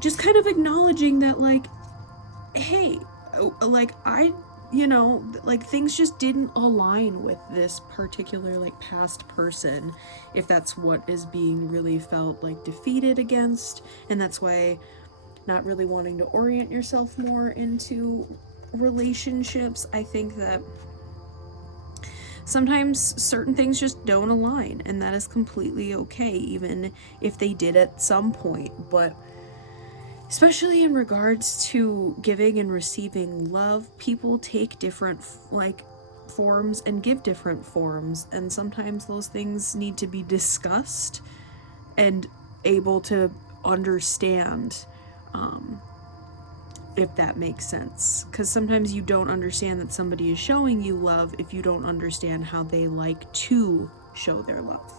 just kind of acknowledging that like, hey, like like things just didn't align with this particular like past person, if that's what is being really felt like defeated against, and that's why not really wanting to orient yourself more into relationships. I think that sometimes certain things just don't align, and that is completely okay, even if they did at some point. But especially in regards to giving and receiving love, people take different like forms and give different forms, and sometimes those things need to be discussed and able to understand, if that makes sense. Because sometimes you don't understand that somebody is showing you love if you don't understand how they like to show their love.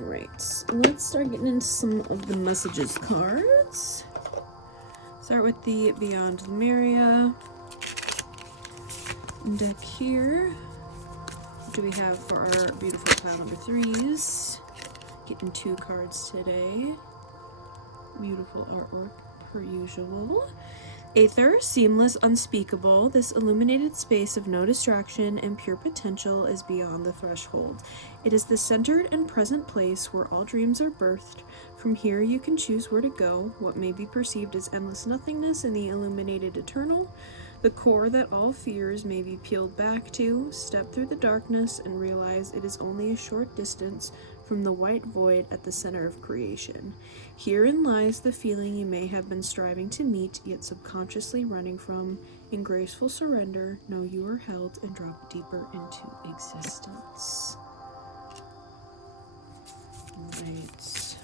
Alright, so let's start getting into some of the messages cards. Start with the Beyond Lemuria deck here. What do we have for our beautiful pile number 3s? Getting 2 cards today. Beautiful artwork per usual. Aether, seamless, unspeakable. This illuminated space of no distraction and pure potential is beyond the threshold. It is the centered and present place where all dreams are birthed. From here you can choose where to go, what may be perceived as endless nothingness in the illuminated eternal. The core that all fears may be peeled back to. Step through the darkness and realize it is only a short distance from the white void at the center of creation. Herein lies the feeling you may have been striving to meet, yet subconsciously running from. In graceful surrender, know you are held and drop deeper into existence. Alright,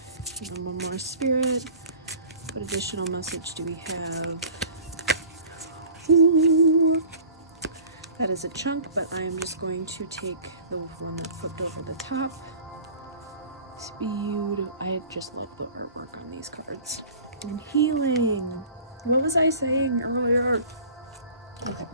one more spirit. What additional message do we have? Ooh. That is a chunk, but I am just going to take the one that flipped over the top. It's beautiful. I just love the artwork on these cards. And healing. What was I saying earlier? Okay.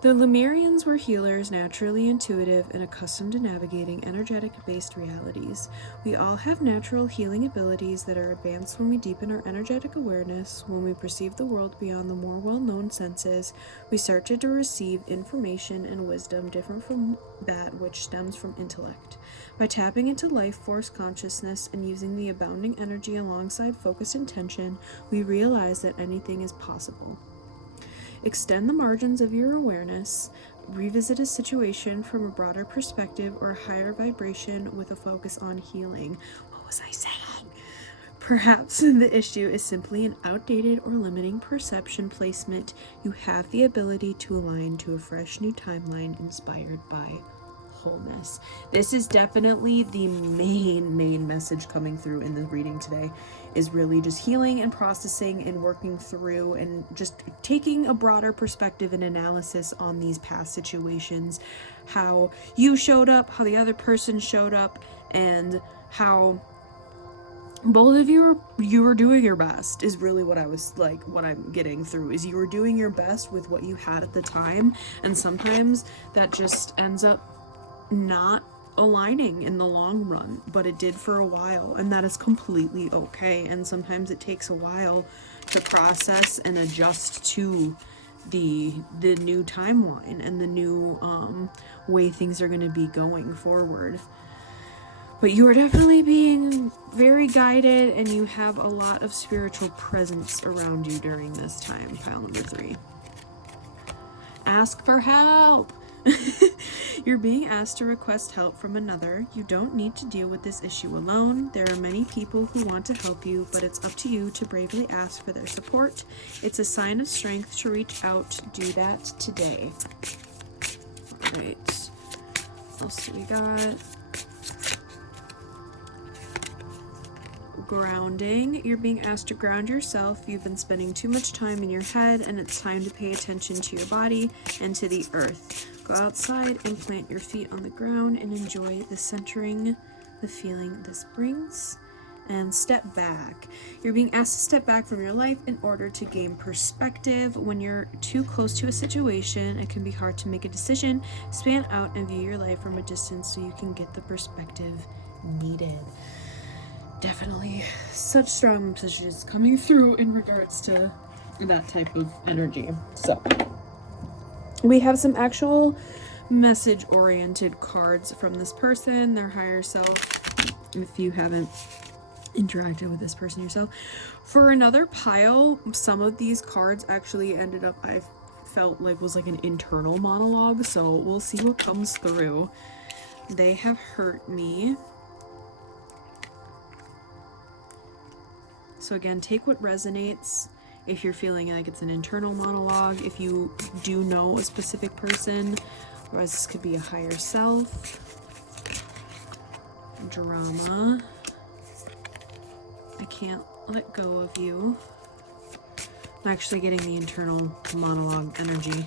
The Lemurians were healers, naturally intuitive, and accustomed to navigating energetic-based realities. We all have natural healing abilities that are advanced when we deepen our energetic awareness. When we perceive the world beyond the more well-known senses, we start to receive information and wisdom different from that which stems from intellect. By tapping into life force consciousness and using the abounding energy alongside focused intention, we realize that anything is possible. Extend the margins of your awareness, revisit a situation from a broader perspective or a higher vibration with a focus on healing. What was I saying? Perhaps the issue is simply an outdated or limiting perception placement. You have the ability to align to a fresh new timeline inspired by wholeness. This is definitely the main message coming through in the reading today, is really just healing and processing and working through and just taking a broader perspective and analysis on these past situations, how you showed up, how the other person showed up, and how both of you were doing your best is really what I was like, what I'm getting through is you were doing your best with what you had at the time, and sometimes that just ends up not aligning in the long run, but it did for a while, and that is completely okay. And sometimes it takes a while to process and adjust to the new timeline and the new way things are going to be going forward. But you are definitely being very guided, and you have a lot of spiritual presence around you during this time. Pile number 3. Ask for help. You're being asked to request help from another. You don't need to deal with this issue alone. There are many people who want to help you, but it's up to you to bravely ask for their support. It's a sign of strength to reach out. Do that today. Alright. What else do we got? Grounding. You're being asked to ground yourself. You've been spending too much time in your head, and it's time to pay attention to your body and to the earth. Go outside and plant your feet on the ground and enjoy the centering, the feeling this brings. And step back. You're being asked to step back from your life in order to gain perspective. When you're too close to a situation, it can be hard to make a decision. Span out and view your life from a distance so you can get the perspective needed. Definitely such strong messages coming through in regards to that type of energy. So we have some actual message oriented cards from this person, their higher self, if you haven't interacted with this person yourself. For another pile, some of these cards actually ended up, I felt like was like an internal monologue, so we'll see what comes through. They have hurt me. So again, take what resonates if you're feeling like it's an internal monologue, if you do know a specific person, otherwise this could be a higher self. Drama. I can't let go of you. I'm actually getting the internal monologue energy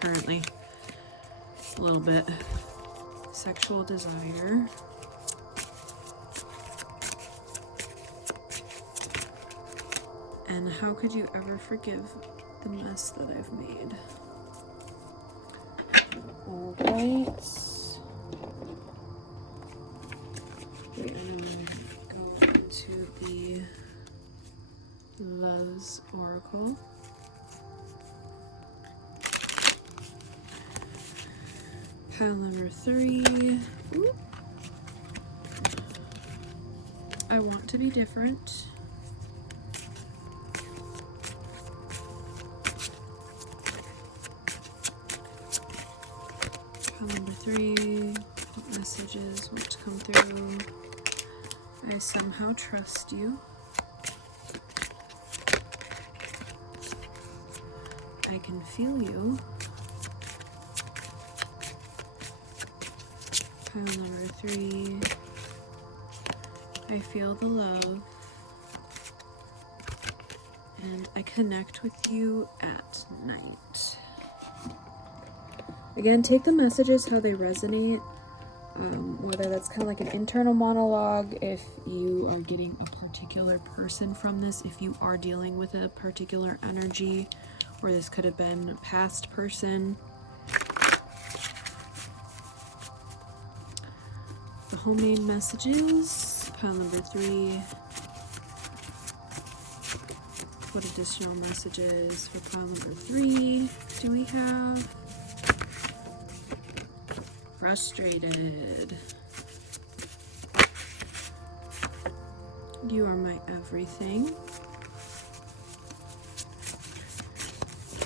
currently. A little bit. Sexual desire. And how could you ever forgive the mess that I've made? All right. We are now going to go into the Love's Oracle. Pile number 3. Ooh. I want to be different. Pile number 3. What messages want to come through? I somehow trust you. I can feel you. Pile number 3. I feel the love. And I connect with you at night. Again, take the messages how they resonate. Whether that's kind of like an internal monologue, if you are getting a particular person from this, if you are dealing with a particular energy, or this could have been a past person. The homemade messages, pile number 3. What additional messages for pile number 3 do we have? Frustrated. You are my everything.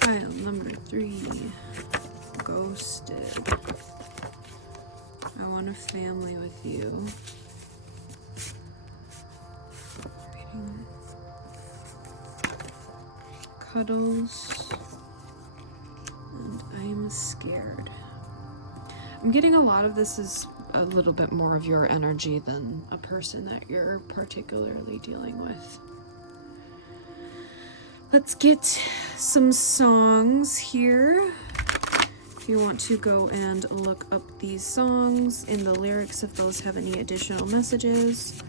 Pile number 3. Ghosted. I want a family with you. Cuddles. And I am scared. I'm getting a lot of this is a little bit more of your energy than a person that you're particularly dealing with. Let's get some songs here. If you want to go and look up these songs in the lyrics, if those have any additional messages.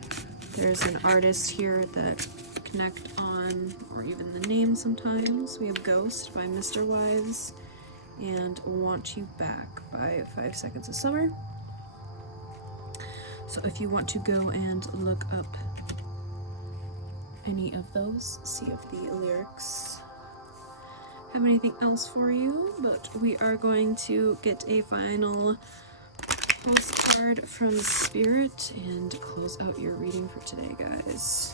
There's an artist here that connect on, or even the name sometimes. We have Ghost by Mr. Wives and Want You Back by 5 Seconds of Summer. So if you want to go and look up any of those, see if the lyrics have anything else for you. But we are going to get a final postcard from Spirit and close out your reading for today, guys.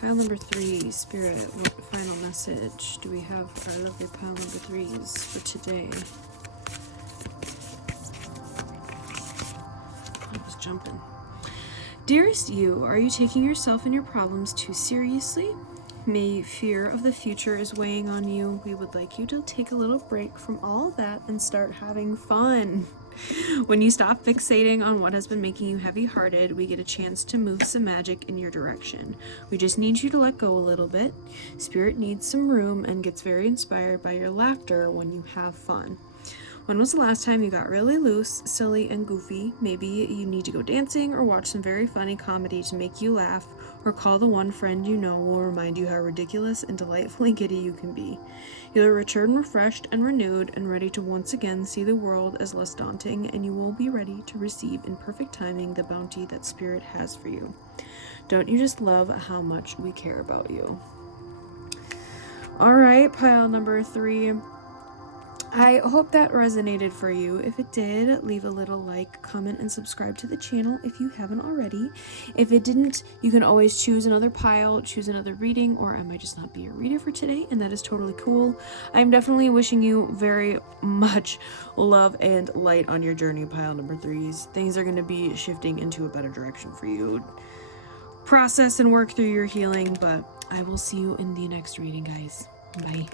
Pile number 3, Spirit, what final message do we have for our lovely pile number 3s for today? I was jumping. Dearest you, are you taking yourself and your problems too seriously? May fear of the future is weighing on you. We would like you to take a little break from all of that and start having fun. When you stop fixating on what has been making you heavy-hearted, we get a chance to move some magic in your direction. We just need you to let go a little bit. Spirit needs some room and gets very inspired by your laughter when you have fun. When was the last time you got really loose, silly, and goofy? Maybe you need to go dancing or watch some very funny comedy to make you laugh, or call the one friend you know will remind you how ridiculous and delightfully giddy you can be. You'll return refreshed and renewed and ready to once again see the world as less daunting, and you will be ready to receive in perfect timing the bounty that Spirit has for you. Don't you just love how much we care about you? All right, pile number 3. I hope that resonated for you. If it did, leave a little like, comment, and subscribe to the channel if you haven't already. If it didn't, you can always choose another pile, choose another reading, or I might just not be a reader for today, and that is totally cool. I'm definitely wishing you very much love and light on your journey, pile number 3s. Things are going to be shifting into a better direction for you. Process and work through your healing, but I will see you in the next reading, guys. Bye.